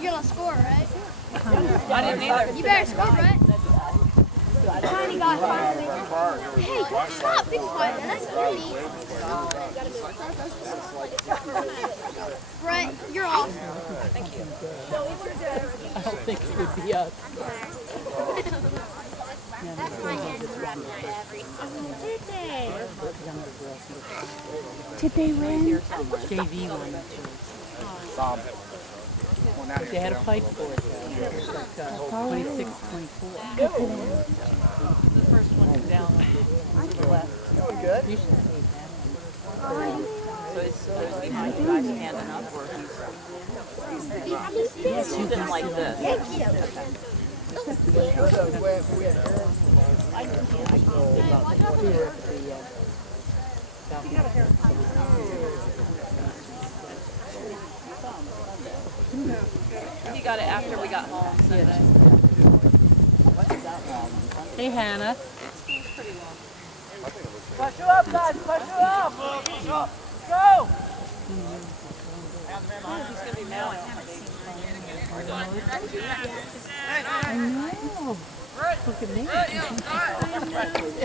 You're gonna score, right? I didn't either. You better score, right? Tiny got finally. Hey, stop! Be quiet. That's dirty. Brett, you're off. Thank you. I don't think it would be us. That's my hand wrapped every Did they win? JV won. They had a fight for it. Like 26-24. The first one down to the left. Doing good. So it's behind you guys standing up or he's sitting like this. He got it after we got home Sunday. Hey, Hannah. Push you up, guys. Push you up. Go. He's going to be mad at I know. Look at me.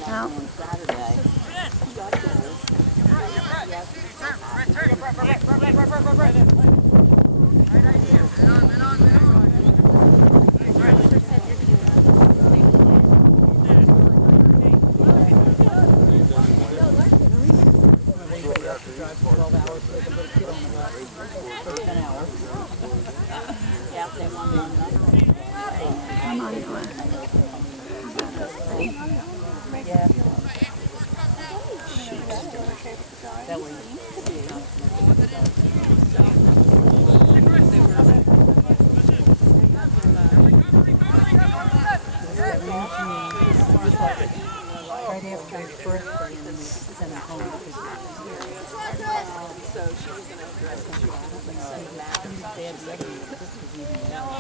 Out. Come on, Noah. Yeah. That way. Right after his birthday, and we sent him home because So she was going to address him. She was going to send him back. he was bad the other week. This was even better.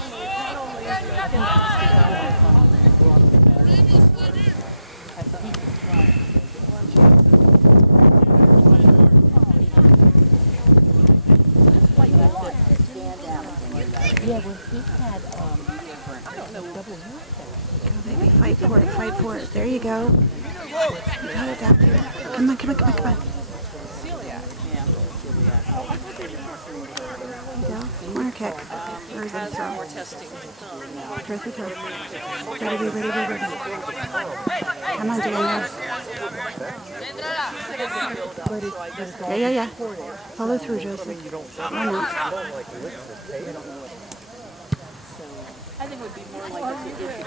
Yeah, well, he had, double Baby, fight for it, fight for it. There you go. You got it out there. Come on, come on, come on, come on. Yeah, corner kick. Or is it a throw? More testing. Throw, throw, throw. Ready, ready, ready, ready. Come on, Daniel. Yeah, yeah, yeah. Follow through, Joseph. Why not? I think it would be more like if you did the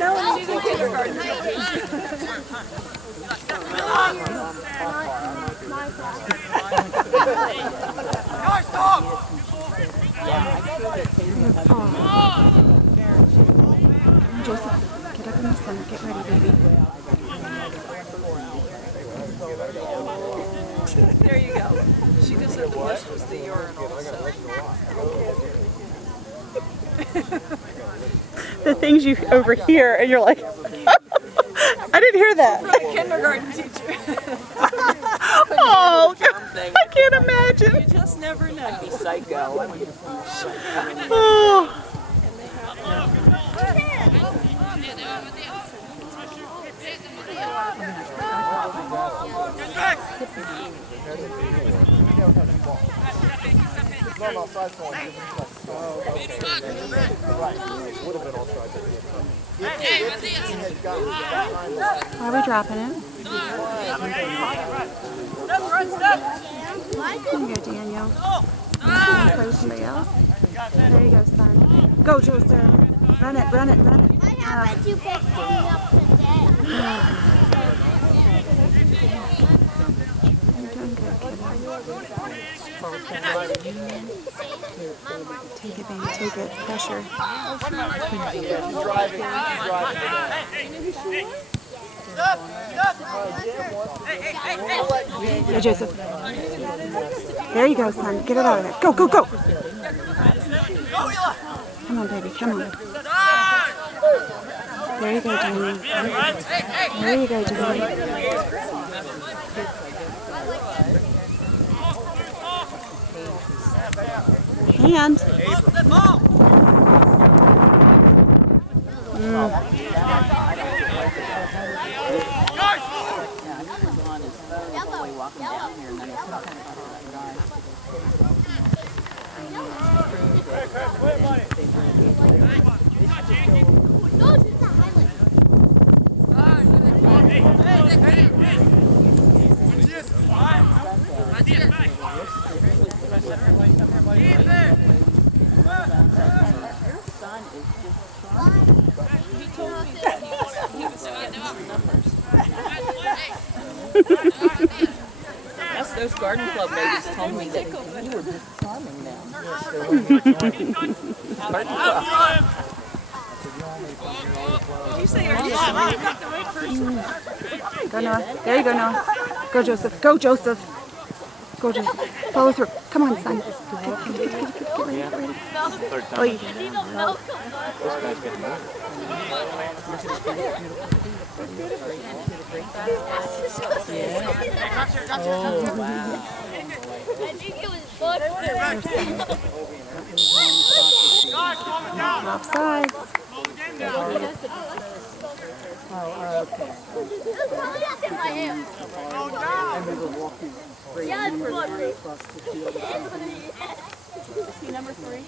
No, she's in kindergarten. Joseph, get up in the center. Get ready, baby. There you go. She just said the bush was the urinal. The things you overhear, and you're like, I didn't hear that. For the kindergarten teacher. Oh, I can't imagine. You just never know. I'd be psycho. I would Oh. It's not offside point. Right. Would have been offside. Why are we dropping it? There you go, Daniel. Play somebody else. There you go, son. Go, Joseph. Run it, run it, run it. I have it to pick me up today. You're doing good, kid. Take it, baby, take it. Pressure. Driving. Go, Joseph. There you go, son. Get it out of there. Go, go, go. Come on, baby. Come on. There you go, Daniel. There you go, Jamie. Hand. That's those garden club ladies told me that you were just charming them. Garden club. Go, Noah. There you go, Noah. Go, Joseph. Go, Joseph. Go, Joseph. Follow through. Come on, son. Get ready. Oi. This guy's getting moved. Oh, wow. I think it was fun. Offside. Oh, okay. I remember walking Yeah, it's fun. across the field. Is he number 3? Way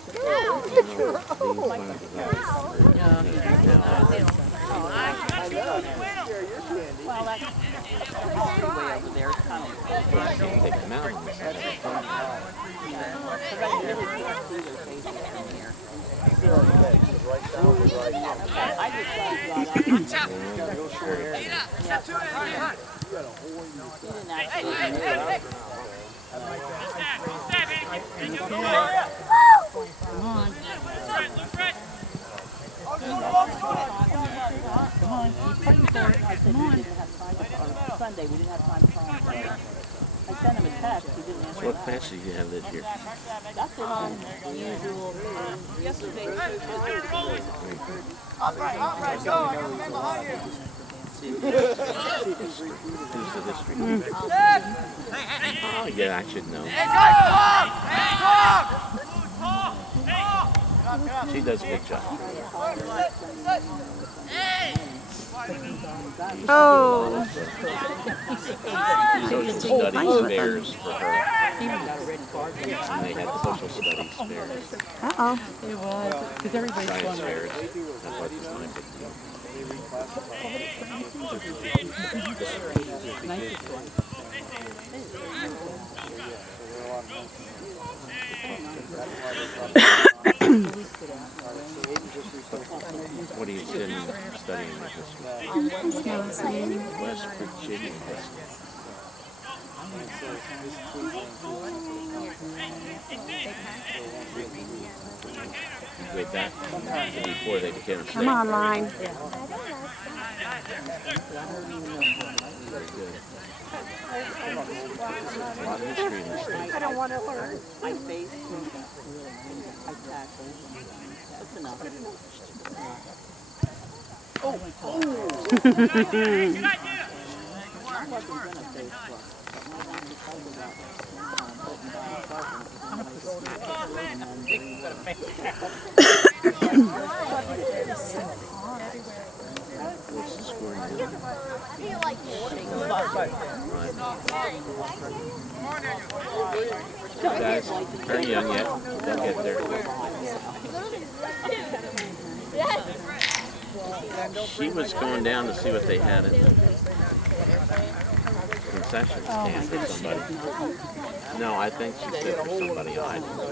over there, kind of. Take the mountains. That's the fun. Sunday, we didn't have time to call him. I sent him a text, he didn't answer What that. class did you have this year? That's the usual. Yesterday. Who's the history? Oh, yeah, I should know. She does a good job. Oh. Social studies fairs for her. Even got a red card. And they had social studies fairs, Uh-oh. It was, because everybody's science going fairs. That wasn't my big deal. What are you studying with this one? West Virginia history. Way back before they became a state. Come on, line. Very good. A lot of history in this state. I don't want to learn. My face, I tackled. That's enough. What's the score now? I feel like Guys, very young yet. They'll get there. She was going down to see what they had in the concession stand for somebody. No, I think she said for somebody I didn't know.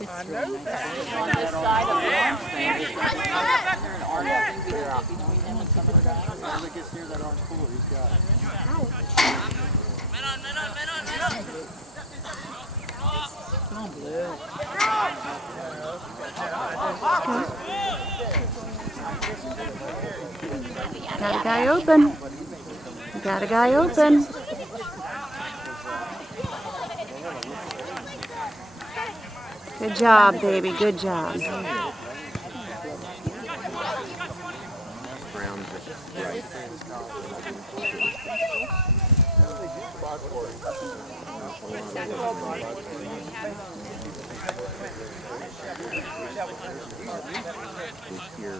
On this side of the arm thing, is there an arm thing between them and some of the guys? Whoever gets near that orange cooler, he's got it. Come on, Blue. Got a guy open. Got a guy open. Good job, baby. Good job. Brown right. Here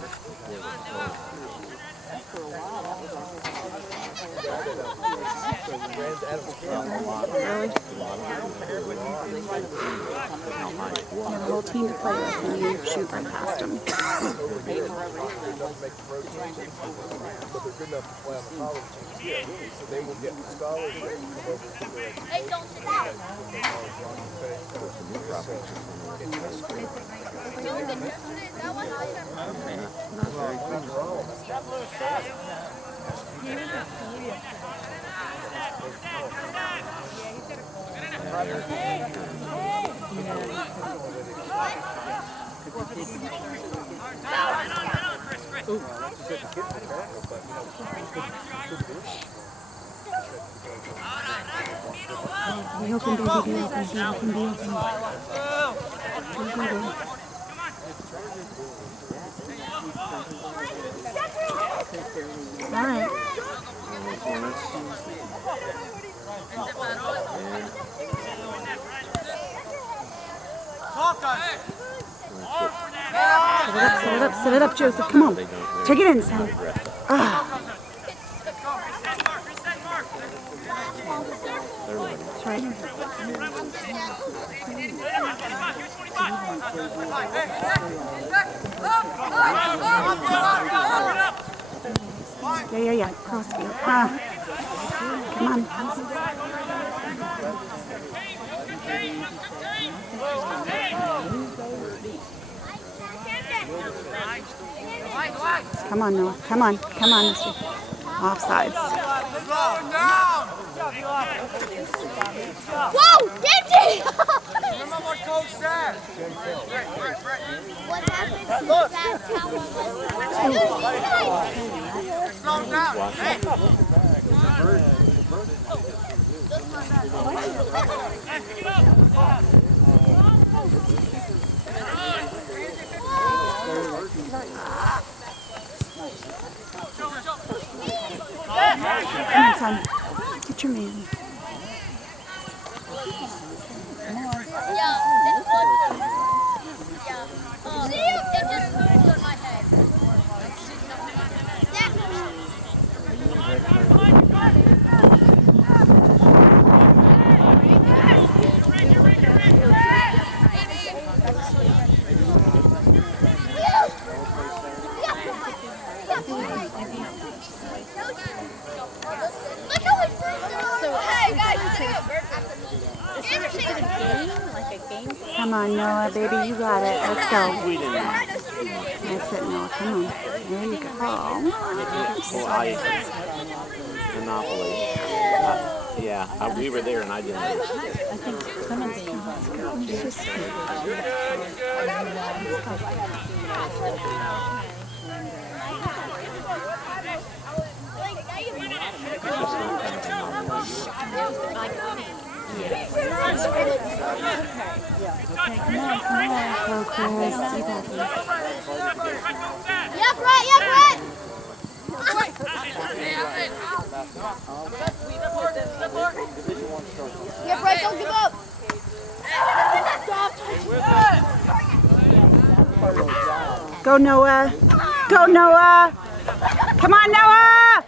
You have a whole team to play with and you shoot right past them. Hey, don't sit down. That one? not very good. Be open, baby. Be open. Be open. Be open. Go, go, go. All right. Set it up, Joseph. Come on. Take it in, son. Ah. That's right. Yeah. Crossfield. Ah. Come on. Come on, Noah. Come on, Mr. Offsides. Whoa! Dipsy! Remember what coach said. What happened to that tower was Slow down. Hey. Come on, son. Get your man. See you? They just moved on my head. Come on, Noah, baby, you got it. Let's go. That's it, Noah. Come on. There you go. Oh, Monopoly. Yeah, we were there and I didn't. Go, Chris. You got this. Yep, right. Yep, right, don't give up. Stop. Go, Noah. Go, Noah. Come on, Noah.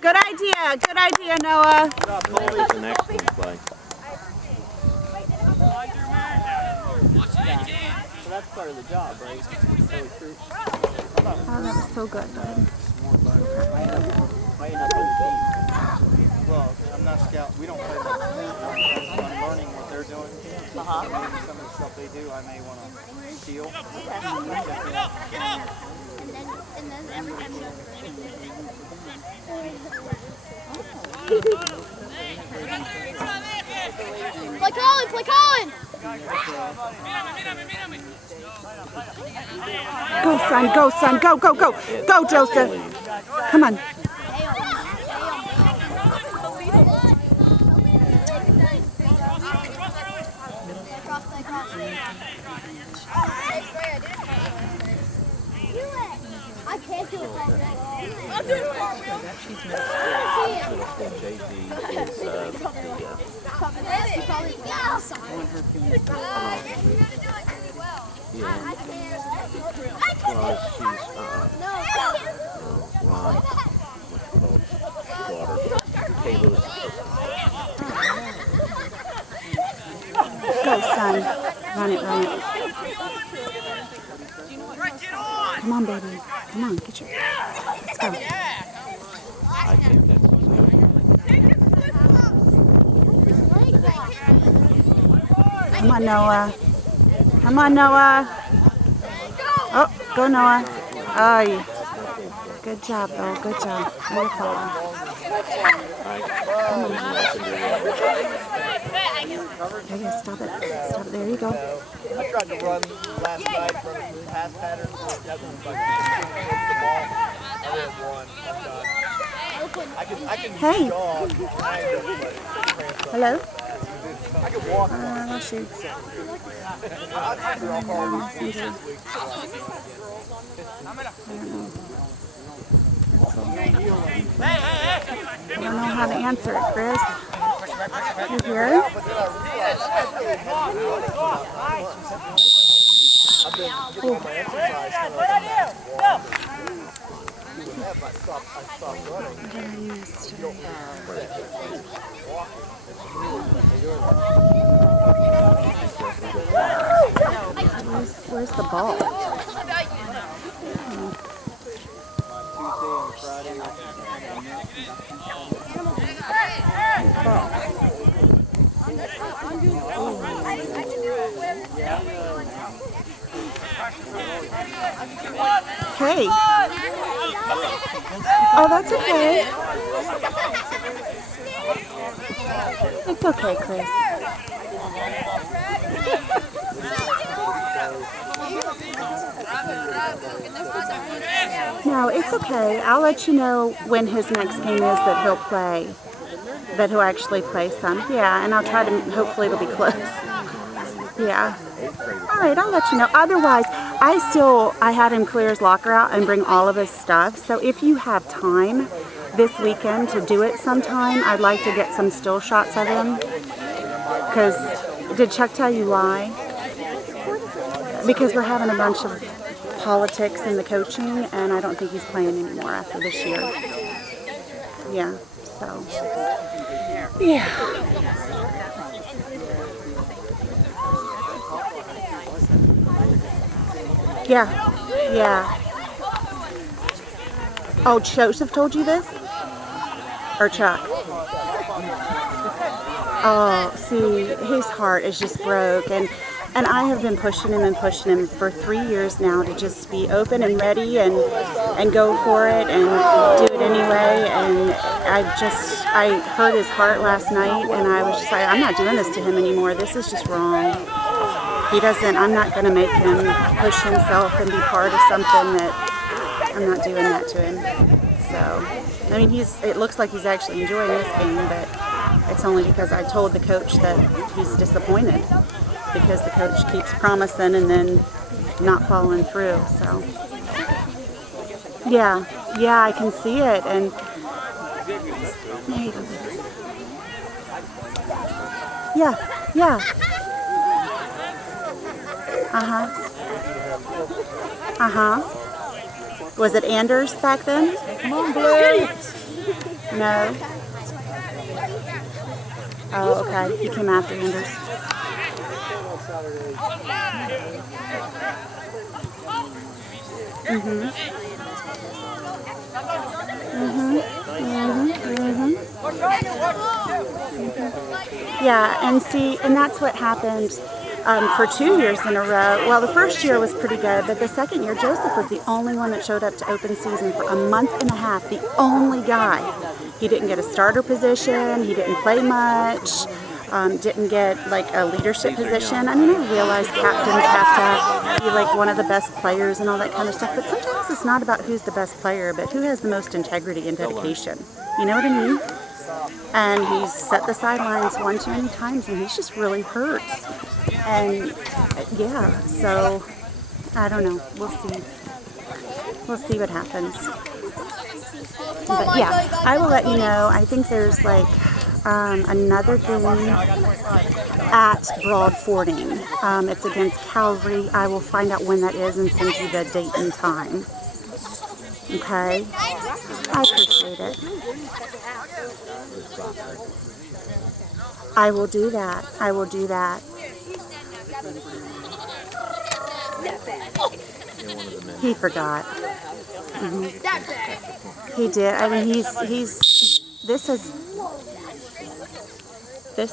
Good idea, Noah. It's an excellent play. So that's part of the job, right? Oh, that was so good, bud. Well, I'm not scout. We don't play that. I'm learning what they're doing. Maybe some of the stuff they do, I may want to steal. And then every time you Play Colin! Go, son. Go, son. Go, go, go. Go, Joseph. Come on. I can't do it. JD Go, son. Run it, run it. Come on, baby. Come on, get your... Let's go. I think that's Come on, Noah. Come on, Noah. Oh, go, Noah. Oh, yeah. Good job, though. Good job. Wonderful. Okay, stop it. Stop it. There you go. I tried to run last night from the pass pattern. That was like the ball. I didn't run. I can Hey. jog. Hello? I can walk. Let's see. I'll take her off all these I don't know how to answer it, Chris. You here? I've been getting my exercise. I stopped running. Where's the ball? Hey. Oh, that's okay. It's okay, Chris. No, it's okay. I'll let you know when his next game is that he'll play. That he'll actually play some. Yeah, and I'll try to, hopefully it'll be close. Yeah. All right, I'll let you know. Otherwise, I had him clear his locker out and bring all of his stuff. So if you have time this weekend to do it sometime, I'd like to get some still shots of him. Because, did Chuck tell you why? Because we're having a bunch of politics in the coaching, and I don't think he's playing anymore after this year. Yeah, so, yeah. Yeah. Oh, Joseph told you this? Or Chuck? Oh, see, his heart is just broke, and I have been pushing him for 3 years now to just be open and ready and go for it and do it anyway. And I heard his heart last night, and I was just like, I'm not doing this to him anymore. This is just wrong. I'm not going to make him push himself and be part of something that I'm not doing that to him. So, I mean, it looks like he's actually enjoying this game, but it's only because I told the coach that he's disappointed because the coach keeps promising and then not following through. So, yeah, I can see it. And yeah. Was it Anders back then? Come on, Blue. No. Oh, okay. He came after Anders. Yeah, and that's what happened for 2 years in a row. Well, the first year was pretty good, but the second year, Joseph was the only one that showed up to open season for a month and a half. The only guy. He didn't get a starter position. He didn't play much. didn't get like a leadership position. I mean, I realize captains have to be like one of the best players and all that kind of stuff, but sometimes it's not about who's the best player, but who has the most integrity and dedication. You know what I mean? And he's set the sidelines one too many times, and he's just really hurt. And yeah, so I don't know. We'll see. We'll see what happens. But yeah, I will let you know. I think there's like another game at Broad Fording. It's against Calvary. I will find out when that is and send you the date and time. Okay? I appreciate it. I will do that. I will do that. He forgot. He did. I mean, this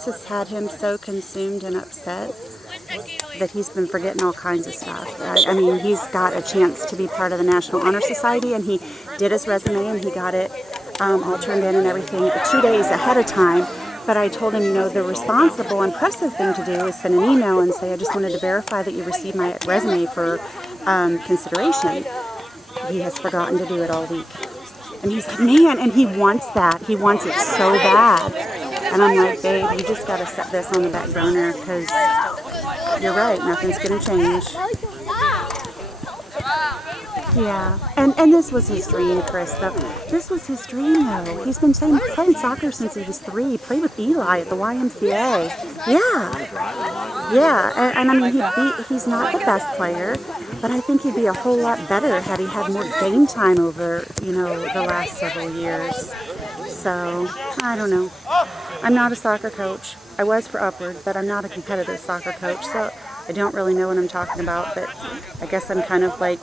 has had him so consumed and upset that he's been forgetting all kinds of stuff. I mean, he's got a chance to be part of the National Honor Society, and he did his resume and he got it all turned in and everything 2 days ahead of time. But I told him, you know, the responsible, impressive thing to do is send an email and say, I just wanted to verify that you received my resume for consideration. He has forgotten to do it all week. And he's like, man, and he wants that. He wants it so bad. And I'm like, babe, you just got to set this on the back burner because you're right, nothing's going to change. Yeah, and this was his dream, Chris. This was his dream, though. He's been playing soccer since he was 3. He played with Eli at the YMCA. Yeah, and I mean, he's not the best player, but I think he'd be a whole lot better had he had more game time over, you know, the last several years. So, I don't know. I'm not a soccer coach. I was for Upward, but I'm not a competitive soccer coach, so I don't really know what I'm talking about, but I guess I'm kind of like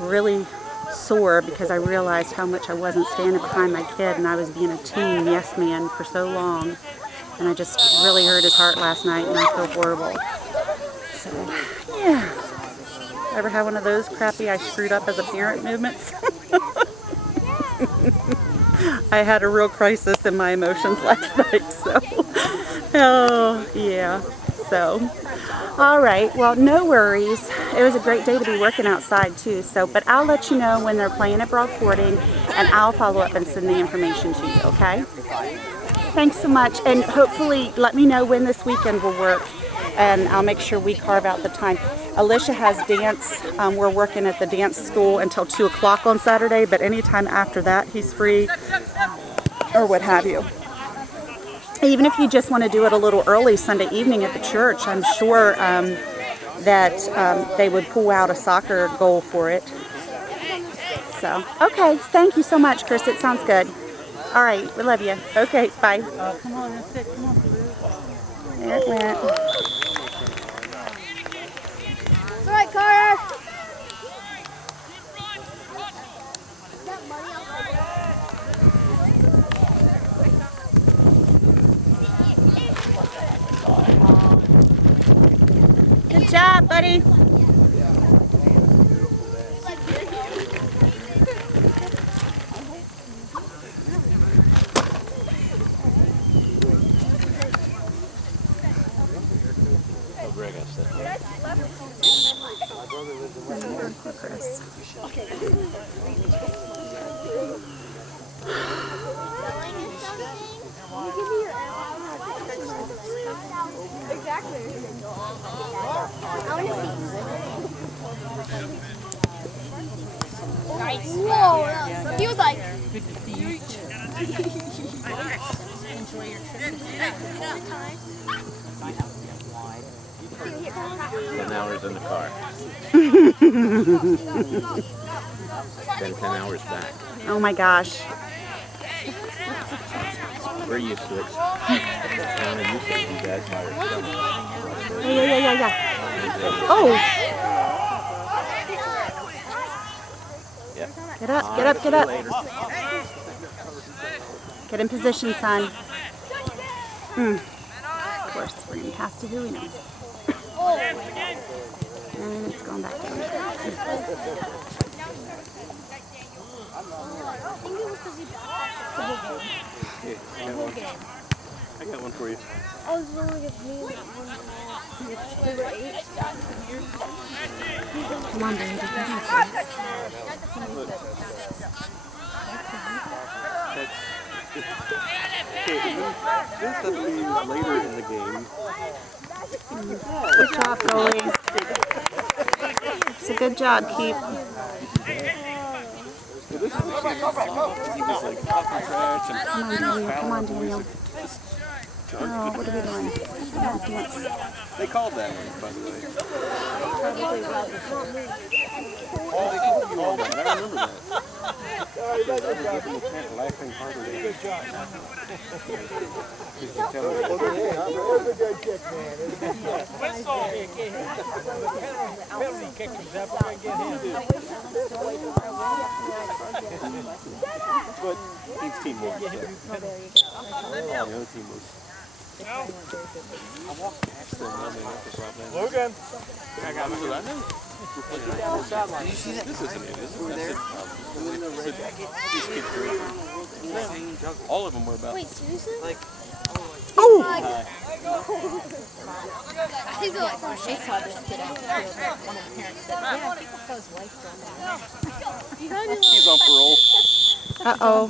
really sore because I realized how much I wasn't standing behind my kid and I was being a team yes man for so long, and I just really hurt his heart last night and I feel horrible. So yeah, ever have one of those crappy I screwed up as a parent movements? I had a real crisis in my emotions last night, so oh yeah. So, all right, well, no worries. It was a great day to be working outside too. So, but I'll let you know when they're playing at Broad Fording, and I'll follow up and send the information to you, okay? Thanks so much, and hopefully let me know when this weekend will work, and I'll make sure we carve out the time. Alicia has dance. We're working at the dance school until 2 o'clock on Saturday, but anytime after that, he's free, or what have you. Even if you just want to do it a little early Sunday evening at the church, I'm sure that they would pull out a soccer goal for it. So, okay. Thank you so much, Chris. It sounds good. All right. We love you. Okay. Bye. Come on, that's it. Come on, Blue. There it went. It's all right, Carter. Good job, buddy. Oh, Greg, I said. Whoa, he was like, Good to see you. Enjoy your trip. 10 hours in the car. Then 10 hours back. Oh my gosh. We're used to it. Donna, you said you guys by yourself. Yeah. Oh. Yeah. Get up, get up, get up. Get in position, son. Of course, we're going to pass to Huey now. And it's going back down. I got one for you. I was wondering if me and that one we were 8. Come on, baby. This has to be later in the game. Good job, goalie. It's a good job, Keep. So this is the season. He was like talking trash and Come on, Daniel. Come on, Daniel. Oh, what are we doing? they called that one, by the way. Oh, they called you all that. I remember that. Laughing harder. Good job. Penalty kick comes up, we're going to get him. But each team won. So. The other team was. I walked past them and they went for problem. Logan. I got it. We're playing. Did you see that? This isn't it, is it? These kids are all of them were about. Wait, seriously? Like, Oh! I think they're like from Shea saw this kid out there. One of the parents said, yeah, I think I saw his wife from there. He's on parole. Uh-oh.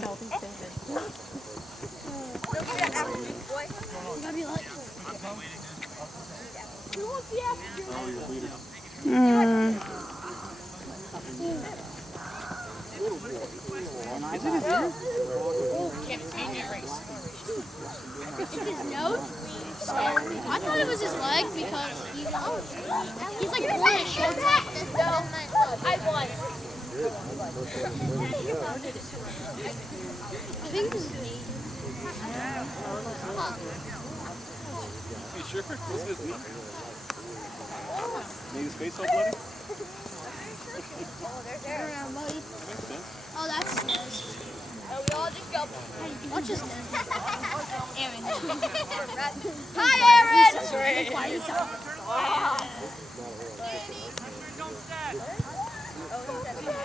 It's his nose? I thought it was his leg because he's like pulling his shorts off. I won. I think this is me. You sure? Was it his knee? Made his face all bloody? Oh, that's his nose. We all just go. Watch his nose. Aaron. Hi, Aaron! Sorry.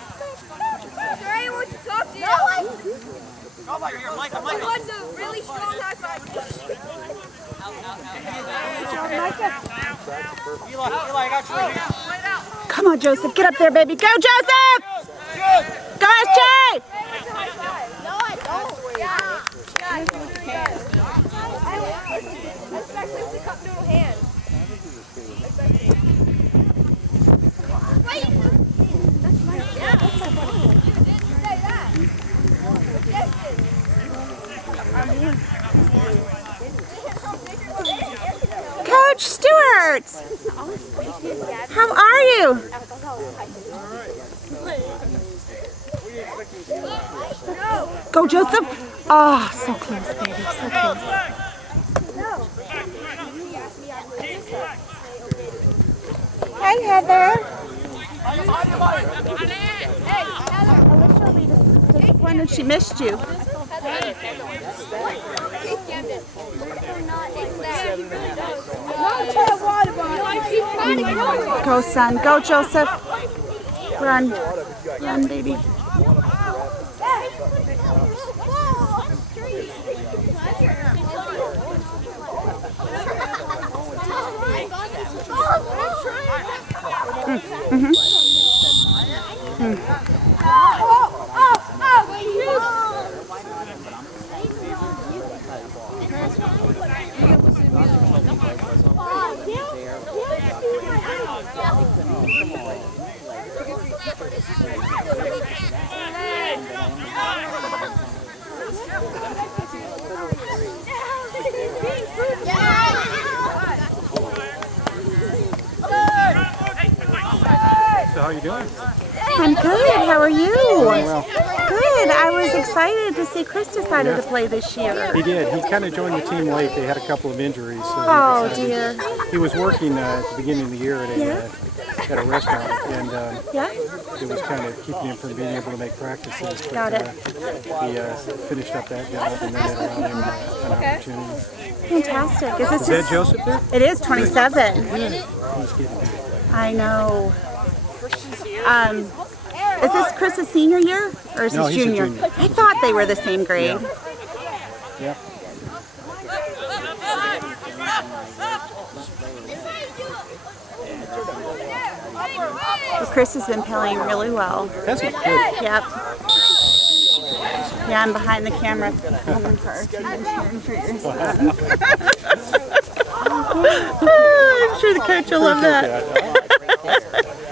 Sorry, I want to talk to you. No, Oh, Michael, here, Michael. wants a really strong high five. Eli, I got you right here. Come on, Joseph. Get up there, baby. Go, Joseph! Go, SJ! No, I don't. Yeah. Especially with the cup noodle hand. Wait. That's my didn't say that. Coach Stewart! How are you? Go, Joseph! Oh, so close, baby. So close. Hey, Heather. Alicia Lee just disappointed she missed you. Go, son. Go, Joseph. Run. Run, baby. So how you doing? I'm good. How are you? Good. I was excited to see Chris decided to play this year. He did. He kind of joined the team late. They had a couple of injuries. So Oh, dear. he was working at the beginning of the year at a restaurant, and Yeah? it was kind of keeping him from being able to make practices. But, Got it. He finished up that job, and then it allowed him an opportunity. Fantastic. Is Is this that his? Joseph there? It is 27. He's getting big. I know. Is this Chris's senior year or is No, his he's a junior? junior. I thought they were the same grade. Yeah. But Chris has been playing really well. That's good. Yep. Yeah, I'm behind the camera filming for our team and cheering for your son. I'm sure the coach will love that.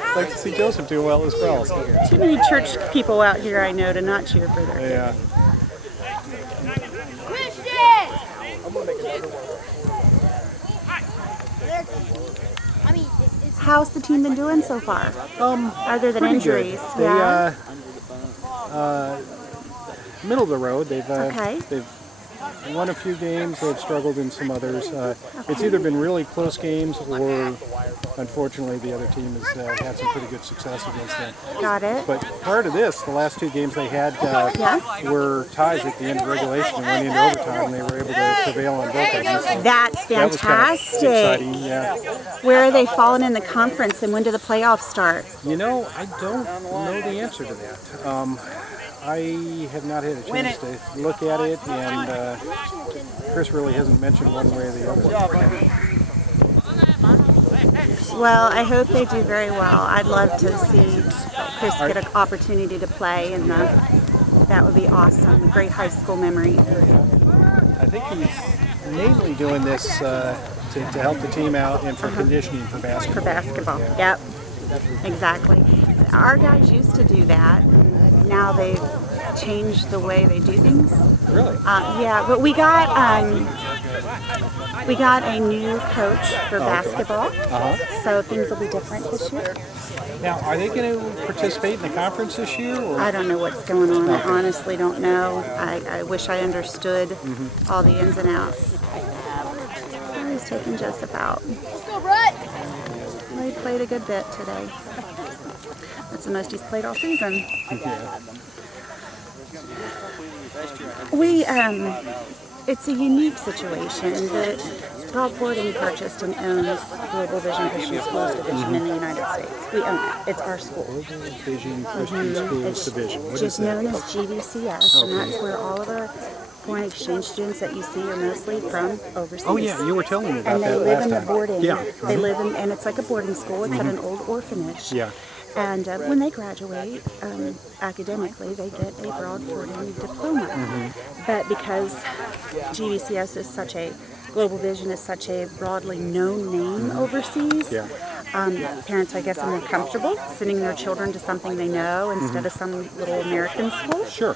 I'd like to see Joseph do well as well. Too many church people out here I know to not cheer for their kids. Yeah. I mean, it's How's the team been doing so far? Other than Pretty good. injuries, They, yeah. middle of the road. They've Okay. they've won a few games. They've struggled in some others. It's either been really close games, or unfortunately, the other team has had some pretty good success against them. Got it. But prior to this, the last two games they had Yeah. were ties at the end of regulation and went into overtime, and they were able to prevail on both of them. That's That was kind of fantastic. exciting. Yeah. Where are they falling in the conference, and when do the playoffs start? You know, I don't know the answer to that. I have not had a chance to look at it, and Chris really hasn't mentioned one way or the other. Well, I hope they do very well. I'd love to see Chris get an opportunity to play, and that would be awesome. A great high school memory. I think he's mainly doing this to help the team out and for conditioning for basketball. For basketball. Yep, exactly. Our guys used to do that. Now they've changed the way they do things. Really? Yeah, but we got a new coach for basketball, so things will be different this year. Now, are they going to participate in the conference this year? Or? I don't know what's going on. I honestly don't know. I wish I understood all the ins and outs. He's taking Joseph out. let's go, Brett. Well, he played a good bit today. That's the most he's played all season. Yeah. It's a unique situation that Broadfording purchased and owns Global Vision Christian Schools Division in the United States. We own it. It's our school. Global Vision Christian Schools It's Division. What is just that? known as GVCS, and that's where all of our foreign exchange students that you see are mostly from overseas. Oh yeah, you were telling me about And they that live last in the time. boarding. Yeah. They live in, and it's like a boarding school. It's at an old orphanage. Yeah. And when they graduate, academically, they get a Broadfording diploma. But because GVCS is such a, Global Vision is such a broadly known name overseas, Yeah. parents, I guess, are more comfortable sending their children to something they know instead of some little American school. Sure.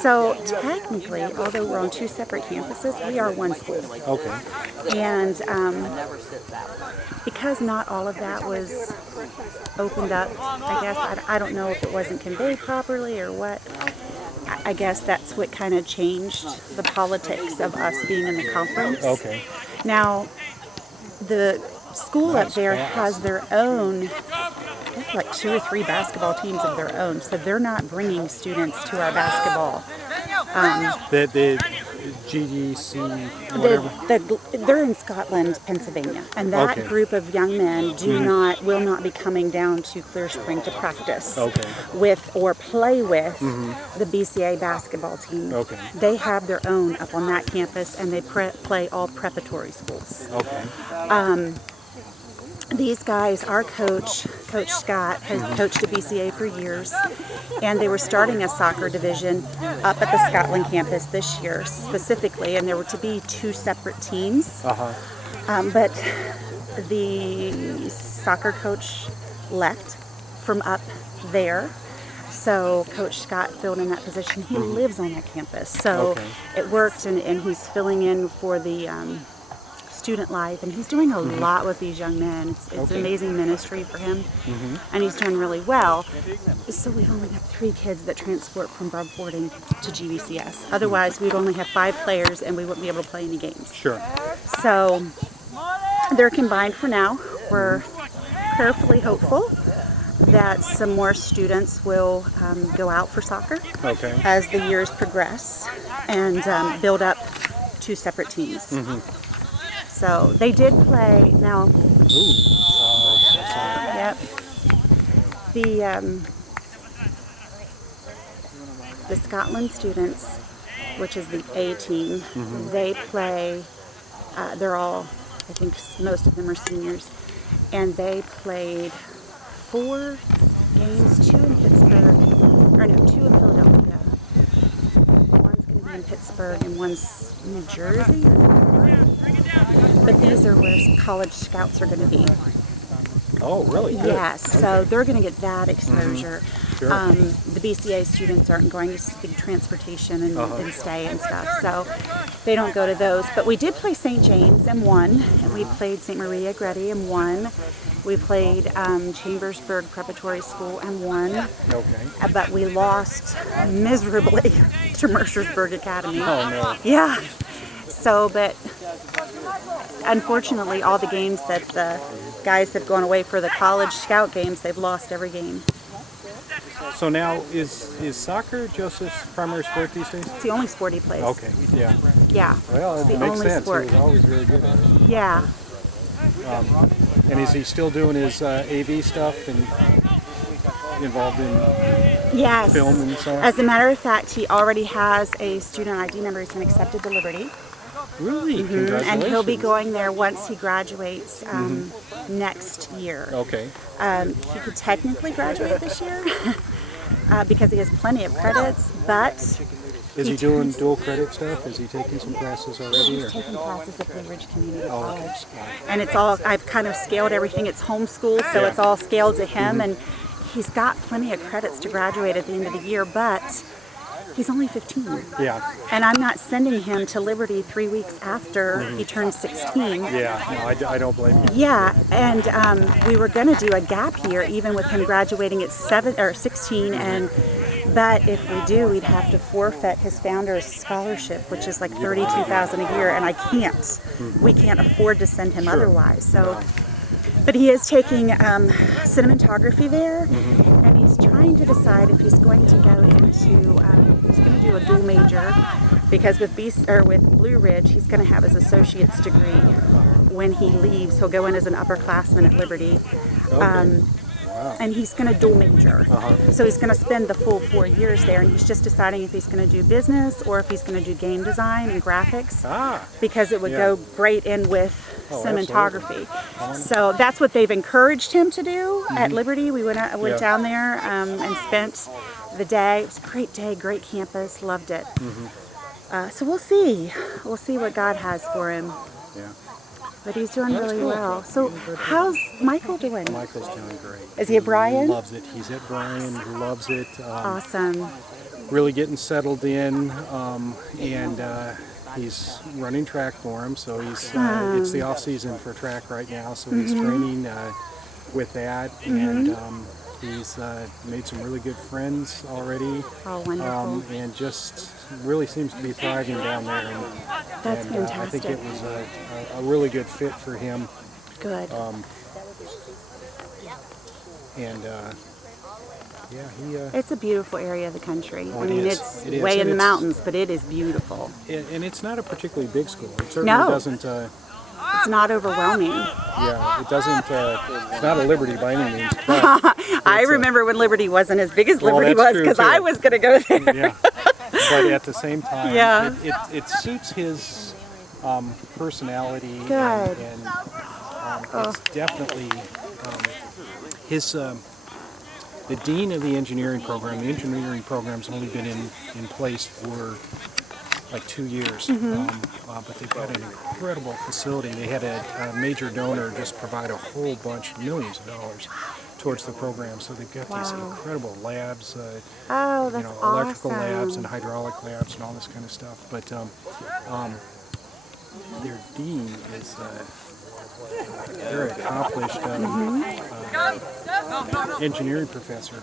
So technically, although we're on two separate campuses, we are one school. Okay. And because not all of that was opened up, I guess, I don't know if it wasn't conveyed properly or what. I guess that's what kind of changed the politics of us being in the conference. Okay. Now, the school up there has their own, they have like 2 or 3 basketball teams of their own, so they're not bringing students to our basketball. The GDC, whatever. They're in Scotland, Pennsylvania, and that Okay. group of young men will not be coming down to Clear Spring to practice Okay. with or play with the BCA basketball team. Okay. They have their own up on that campus, and they play all preparatory schools. Okay. These guys, our coach, Coach Scott, has coached the BCA for years, and they were starting a soccer division up at the Scotland campus this year specifically, and there were to be 2 separate teams. But the soccer coach left from up there, so Coach Scott filled in that position. He lives on that campus, so it worked, and he's filling in for the student life, and he's doing a lot with these young men. It's an amazing ministry for him, and he's done really well. So we've only got 3 kids that transport from Broadfording to GVCS. Otherwise, we'd only have 5 players, and we wouldn't be able to play any games. Sure. So they're combined for now. We're prayerfully hopeful that some more students will go out for soccer Okay. as the years progress and build up 2 separate teams. So they did play. Now, yep. The Scotland students, which is the A team, they play. They're all, I think, most of them are seniors, and they played 4 games, 2 in Pittsburgh, or no, 2 in Philadelphia. One's going to be in Pittsburgh and one's New Jersey. But these are where college scouts are going to be. Oh, really? Good. Yes, so they're going to get that exposure. Sure. The BCA students aren't going to speak transportation and stay and stuff, so they don't go to those. But we did play St. James and won, and we played St. Maria Goretti and won. We played Chambersburg Preparatory School and won. Okay. But we lost miserably to Mercersburg Academy. Oh, no. Yeah. So, but unfortunately, all the games that the guys have gone away for the college scout games, they've lost every game. So now, is soccer Joseph's primary sport these days? It's the only sport he plays. Okay, yeah. Yeah. Well, It's it the makes only sense. sport. He was always very good at it. Yeah. And is he still doing his AV stuff and involved in Yes. film and so on? As a matter of fact, he already has a student ID number. He's been accepted to Liberty. Really? Congratulations. And he'll be going there once he graduates next year. Okay. He could technically graduate this year because he has plenty of credits, but Is he doing dual credit stuff? Is he taking some classes already? he's taking classes at Blue Ridge Community Oh, okay. College. And it's all, I've kind of scaled everything. It's homeschooled, so Yeah. it's all scaled to him. And he's got plenty of credits to graduate at the end of the year, but he's only 15. Yeah. And I'm not sending him to Liberty 3 weeks after he turns 16. Yeah. No, I don't blame you. Yeah, and we were going to do a gap year even with him graduating at 16, and but if we do, we'd have to forfeit his founder's scholarship, which is like $32,000 a year, and I can't. We can't afford to send him otherwise. So, but he is taking cinematography there, and he's trying to decide if he's going to go into he's going to do a dual major, because with Blue Ridge, he's going to have his associate's degree when he leaves. He'll go in as an upperclassman at Liberty. And he's going to dual major. So he's going to spend the full 4 years there, and he's just deciding if he's going to do business or if he's going to do game design and graphics, because it would go great in with cinematography. So that's what they've encouraged him to do at Liberty. We went down there and spent the day. It was a great day, great campus, loved it. So we'll see. We'll see what God has for him. Yeah. But he's doing really well. So how's Michael doing? Michael's doing great. Is he at Bryan? He loves it. He's at Bryan. He loves it. Awesome. Really getting settled in, and he's running track for him. So he's it's the off season for track right now. So he's training with that, and he's made some really good friends already. Oh, wonderful. And just really seems to be thriving down there. And, That's fantastic. I think it was a really good fit for him. Good. It's a beautiful area of the country. Oh, I mean, it's way in the mountains, but it is beautiful. And it's not a particularly big school. It certainly doesn't. It's not overwhelming. Yeah, it doesn't. It's not a Liberty by any means. But I remember when Liberty wasn't as big as Well, Liberty that's was, true, because too. I was going to go there. yeah, but at the same time, Yeah. it suits his personality. Good. And it's definitely his. The dean of the engineering program. The engineering program's only been in place for like 2 years, but they've got an incredible facility. They had a major donor just provide a whole bunch, millions of dollars, towards the program. So they've got these incredible labs, Oh, that's electrical awesome. labs and hydraulic labs and all this kind of stuff. But their dean is very accomplished engineering professor.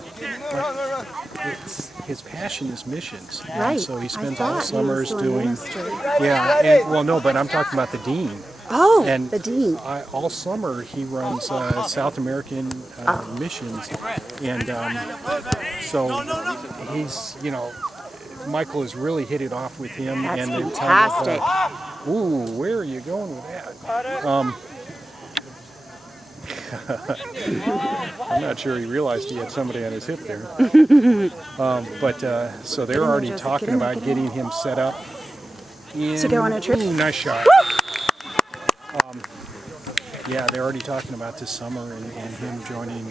But his passion is missions. And Right. so he I spends all thought he was summers doing. ministry. Yeah. And, well, no, but I'm talking about the dean. Oh, And the dean. all summer he runs South American missions, and so he's, Michael has really hit it off with him. That's and then fantastic. ooh, where are you going with that? I'm not sure he realized he had somebody on his hip there. So they're already Joseph, talking get in, about get in. getting him set up. To go on a trip? Ooh, nice shot. Yeah, they're already talking about this summer and him joining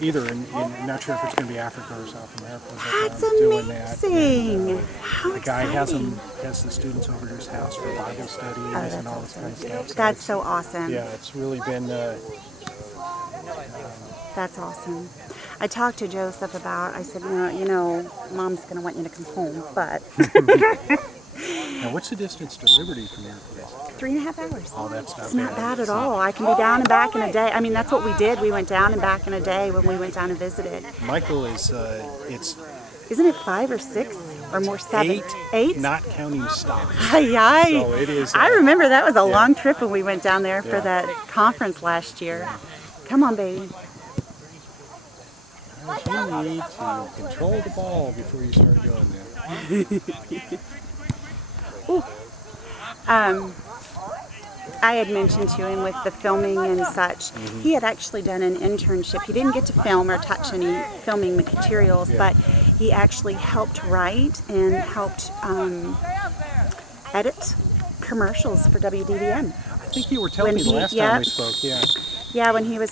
either. I'm not sure if it's going to be Africa or South America. But, That's doing that. amazing. And, How the guy exciting. has the students over to his house for Bible studies and all this kind of stuff. So That's it's- so awesome. Yeah, it's really been. That's awesome. I talked to Joseph about, I said, Mom's going to want you to come home, but Now, what's the distance to Liberty from your place? 3.5 hours. Oh, that's not It's not bad at It's all. I can be down and back in a day. I mean, that's what we did. We went down and back in a day when we went down and visited. Michael is it's Isn't it 5 or 6 or more? 7? 8? not counting stops. Ay, ay. So it is. I remember that was a yeah. long trip when we went down there for Yeah. that conference last year. Come on, baby. You need to control the ball before you start doing that. I had mentioned to him with the filming and such, he had actually done an internship. He didn't get to film or touch any filming materials, but he actually helped write and helped edit commercials for WDVM. I think you were telling When me the he- last time yep. we spoke. Yeah. Yeah, when he was